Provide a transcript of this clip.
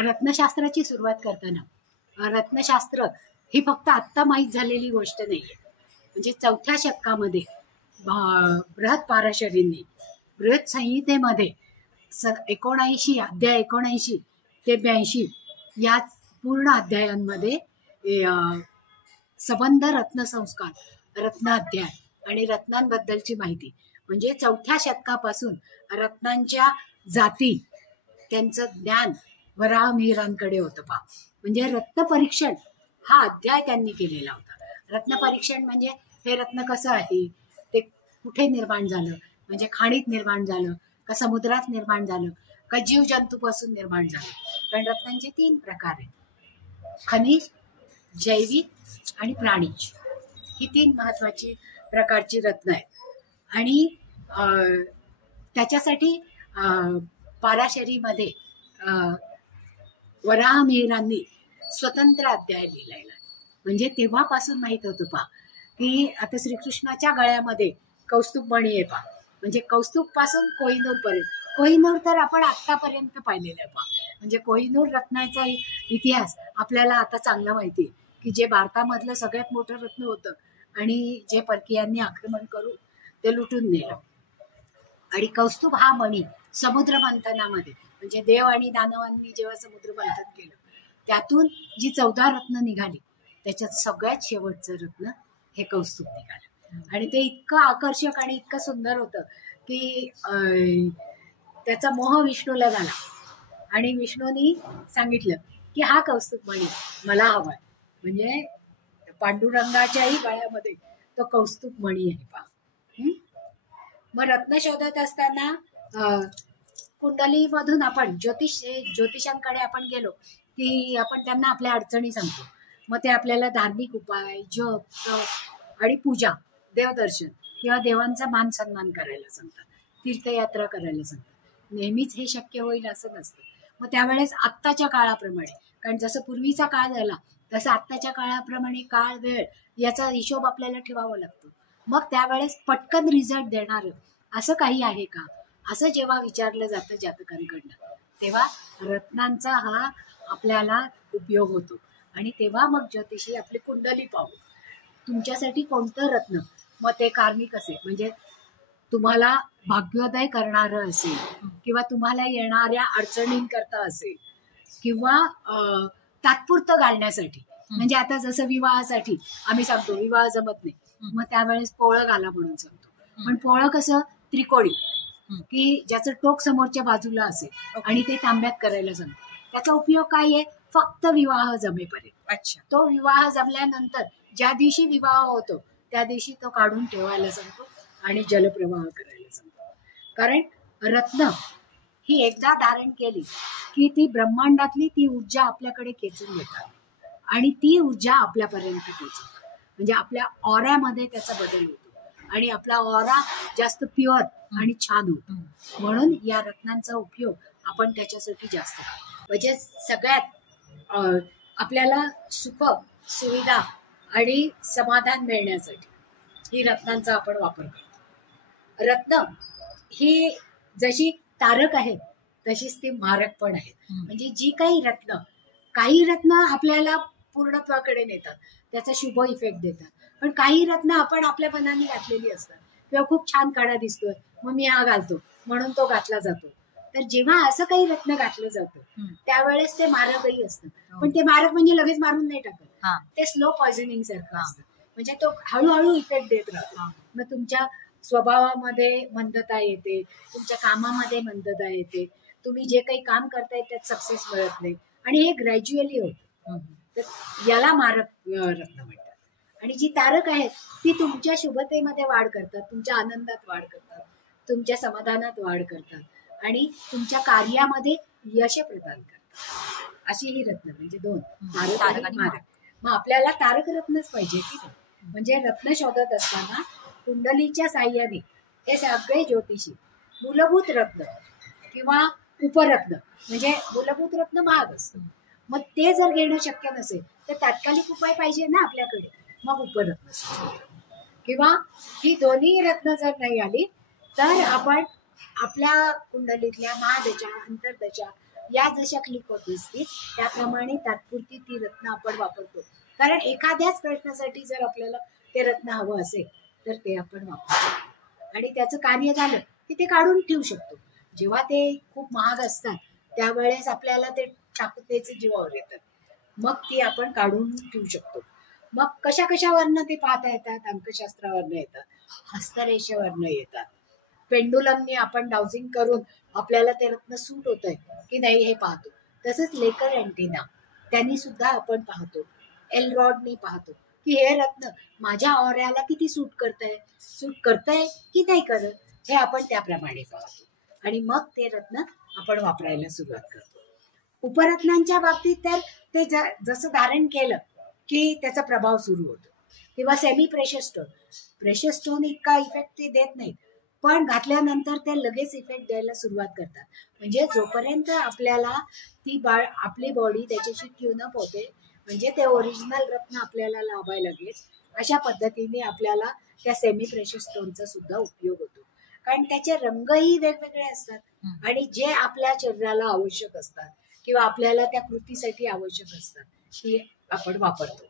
रत्नशास्त्राची सुरुवात करताना रत्नशास्त्र ही फक्त आत्ता माहीत झालेली गोष्ट नाहीये. म्हणजे 4थ्या शतकामध्ये बृहत पाराशरींनी बृहत संहितेमध्ये 79 ते 82 या पूर्ण अध्यायांमध्ये संबंध रत्नसंस्कार, रत्नाध्याय आणि रत्नांबद्दलची माहिती, म्हणजे 4थ्या शतकापासून रत्नांच्या जाती, त्यांचं ज्ञान वराह मिहिरांकडे होतं पहा. म्हणजे रत्न परीक्षण हा अध्याय त्यांनी केलेला होता. रत्न परीक्षण म्हणजे हे रत्न कसं आहे, ते कुठे निर्माण झालं, म्हणजे खाणीत निर्माण झालं का समुद्रात निर्माण झालं का जीव जंतूपासून निर्माण झालं. कारण रत्नांचे 3 प्रकार आहेत, खनिज, जैविक आणि प्राणीज. ही 3 महत्वाची प्रकारची रत्न आहेत. आणि त्याच्यासाठी पाराशरीमध्ये वराह मिहिरांनी स्वतंत्र अध्याय लिहिलेला. म्हणजे तेव्हापासून माहित होतं पहा की आता श्रीकृष्णाच्या गळ्यामध्ये कौस्तुभ मणी आहे पहा. म्हणजे कौस्तुभ पासून कोहिनूर पर्यंत, कोहिनूर तर आपण आतापर्यंत पाहिलेलं आहे पहा. म्हणजे कोहिनूर रत्नाचा इतिहास आपल्याला आता चांगला माहिती आहे की जे भारतामधलं सगळ्यात मोठं रत्न होतं आणि जे परकीयांनी आक्रमण करून ते लुटून नेलं. आणि कौस्तुभ हा मणी समुद्र मंथनामध्ये, म्हणजे देव आणि दानवांनी जेव्हा समुद्र मंथन केलं त्यातून जी 14 रत्न निघाली त्याच्यात सगळ्यात शेवटचं रत्न हे कौस्तुभ निघालं. आणि ते इतकं आकर्षक आणि इतकं सुंदर होतं की त्याचा मोह विष्णूला झाला आणि विष्णूनी सांगितलं की हा कौस्तुभ मणी मला हवाय. म्हणजे पांडुरंगाच्याही गळ्यामध्ये तो कौस्तुभ मणी आहे पहा. मग रत्न शोधत असताना कुंडलीमधून आपण ज्योतिषांकडे आपण गेलो की आपण त्यांना आपल्या अडचणी सांगतो. मग ते आपल्याला धार्मिक उपाय, जप, तप आणि पूजा, देवदर्शन किंवा देवांचा मान सन्मान करायला सांगतात, तीर्थयात्रा करायला सांगतात. नेहमीच हे शक्य होईल असं नसतं. मग त्यावेळेस आत्ताच्या काळाप्रमाणे, कारण जसं पूर्वीचा काळ झाला तसं आत्ताच्या काळाप्रमाणे काळ, वेळ याचा हिशोब आपल्याला ठेवावा लागतो. मग त्यावेळेस पटकन रिझल्ट देणारं असं काही आहे का, असं जेव्हा विचारलं जातं जातकांकडनं, तेव्हा रत्नांचा हा आपल्याला उपयोग होतो. आणि तेव्हा मग ज्योतिषी आपली कुंडली पाहू, तुमच्यासाठी कोणतं रत्न, मग ते कार्मिक असेल म्हणजे तुम्हाला भाग्योदय करणारं असेल, किंवा तुम्हाला येणाऱ्या अडचणींकरता असेल, किंवा तात्पुरतं घालण्यासाठी. म्हणजे आता जसं विवाहासाठी आम्ही सांगतो विवाह जमत नाही, मग त्यावेळेस पोळं घाला म्हणून सांगतो. पण पोळं कसं त्रिकोणी, की ज्याचं टोक समोरच्या बाजूला असेल आणि ते तांब्यात करायला सांगतो. त्याचा उपयोग काय आहे, फक्त विवाह जमेपर्यंत. अच्छा, तो विवाह जमल्यानंतर ज्या दिवशी विवाह होतो त्या दिवशी तो काढून ठेवायला सांगतो आणि जलप्रवाह करायला सांगतो. कारण रत्न ही एकदा धारण केली की ती ब्रह्मांडातली ती ऊर्जा आपल्याकडे खेचून घेतात आणि ती ऊर्जा आपल्यापर्यंत पोहोचतात. म्हणजे आपल्या ऑऱ्यामध्ये त्याचा बदल होतो आणि आपला ऑरा जास्त प्युअर आणि छान होतो. म्हणून या रत्नांचा उपयोग आपण त्याच्यासाठी जास्त, म्हणजे सगळ्यात आपल्याला सुख, सुविधा आणि समाधान मिळण्यासाठी ही रत्नांचा आपण वापर करतो. रत्न ही जशी तारक आहेत तशीच ती मारक पण आहेत. म्हणजे जी काही रत्न आपल्याला पूर्णत्वाकडे नेतात, त्याचा शुभ इफेक्ट देतात. पण काही रत्न आपण आपल्या मनाने घातलेली असतात, किंवा खूप छान काढा दिसतोय मग मी हा घालतो म्हणून तो घातला जातो. तर जेव्हा असं काही रत्न घातलं जातं त्यावेळेस ते मारकही असतं. पण ते मारक म्हणजे लगेच मारून नाही टाकत, ते स्लो पॉइझनिंग सारखं असतं. म्हणजे तो हळूहळू इफेक्ट देत राहतो. मग तुमच्या स्वभावामध्ये मंदता येते, तुमच्या कामामध्ये मंदता येते, तुम्ही जे काही काम करताय त्यात सक्सेस मिळत नाही आणि हे ग्रॅज्युअली होतं. तर याला मारक रत्न म्हणतात. आणि जी तारक आहेत ती तुमच्या शुभतेमध्ये वाढ करतात, तुमच्या आनंदात वाढ करतात, तुमच्या समाधानात वाढ करतात आणि तुमच्या कार्यामध्ये यश प्रदान करतात. अशी ही रत्न, म्हणजे 2 तारक आणि मारक. मग आपल्याला तारक रत्नच पाहिजे की नाही. म्हणजे रत्न शोधत असताना कुंडलीच्या साह्याने हे सगळे ज्योतिषी मूलभूत रत्न किंवा उपरत्न, म्हणजे मूलभूत रत्न महाग असतं, मग ते जर घेणं शक्य नसेल तर तात्कालिक उपाय पाहिजे ना आपल्याकडे, मग उपरत्न. किंवा ही दोन्ही रत्न जर नाही आली तर आपण आपल्या कुंडलीतल्या महादशा, अंतर्दशा या जशा क्लिक होत असतील त्याप्रमाणे तात्पुरती ती रत्न आपण वापरतो. कारण एखाद्याच प्रश्नासाठी जर आपल्याला ते रत्न हवं असेल तर ते आपण वापरतो आणि त्याचं कार्य झालं की ते काढून ठेवू शकतो. जेव्हा ते खूप महाग असतात त्यावेळेस आपल्याला ते टाकतेचे जीवावर येतात, मग ती आपण काढून ठेवू शकतो. मग कशा कशावरनं ते पाहता येतात? अंकशास्त्रावरनं येतात, हस्तरेषेवरनं येतात, पेंडुलमने आपण डाउजिंग करून आपल्याला ते रत्न सूट होत आहे की नाही हे पाहतो. तसंच लेकर अँटिना त्यांनी सुद्धा आपण पाहतो, एल रॉडनी पाहतो की हे रत्न माझ्या ऑर्याला किती सूट करतंय की नाही करत, हे आपण त्याप्रमाणे पाहतो आणि मग ते रत्न आपण वापरायला सुरुवात करतो. उपरत्नांच्या बाबतीत तर ते जसं धारण केलं की त्याचा प्रभाव सुरू होतो. किंवा सेमी प्रेशर स्टोन इतका इफेक्ट ते देत नाहीत, पण घातल्यानंतर ते लगेच इफेक्ट द्यायला सुरुवात करतात. म्हणजे जोपर्यंत आपल्याला आपली बॉडी त्याच्याशी ट्यून अप होते, म्हणजे ते ओरिजिनल रत्न आपल्याला लाभायला लागेल, अशा पद्धतीने आपल्याला त्या सेमी प्रेशस स्टोनचा सुद्धा उपयोग होतो. कारण त्याचे रंगही वेगवेगळे असतात आणि जे आपल्या शरीराला आवश्यक असतात किंवा आपल्याला त्या कृतीसाठी आवश्यक असतात ती आपण वापरतो.